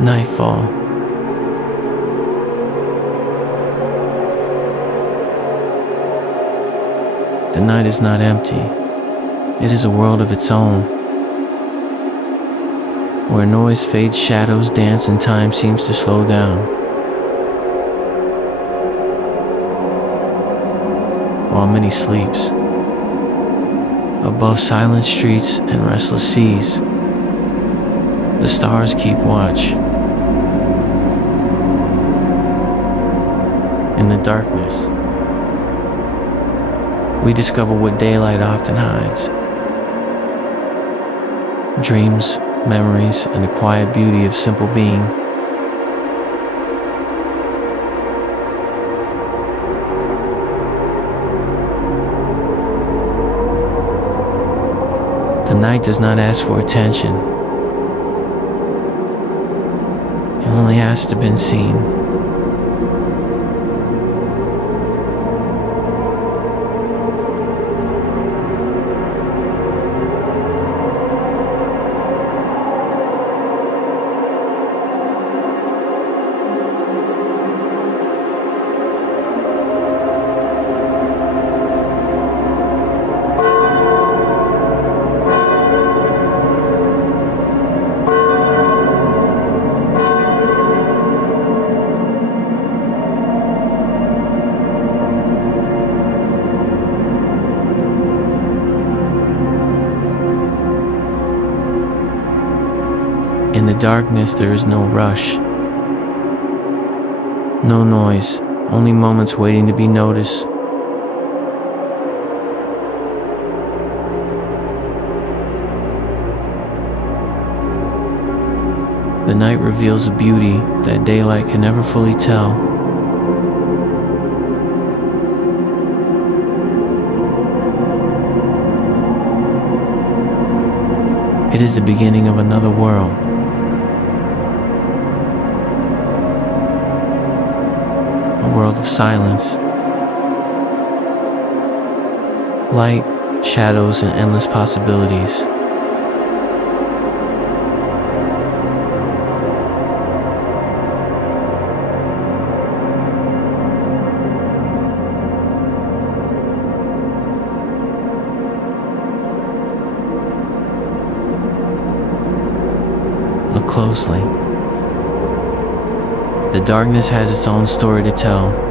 Nightfall. The night is not empty. It is a world of its own, where noise fades, shadows dance, and time seems to slow down. While many sleeps, above silent streets and restless seas, the stars keep watch. In the darkness, we discover what daylight often hides. Dreams, memories, and the quiet beauty of simple being. The night does not ask for attention. It only asks to be seen. In the darkness, there is no rush, no noise, only moments waiting to be noticed. The night reveals a beauty that daylight can never fully tell. It is the beginning of another world. A world of silence, light, shadows, and endless possibilities. Look closely. The darkness has its own story to tell.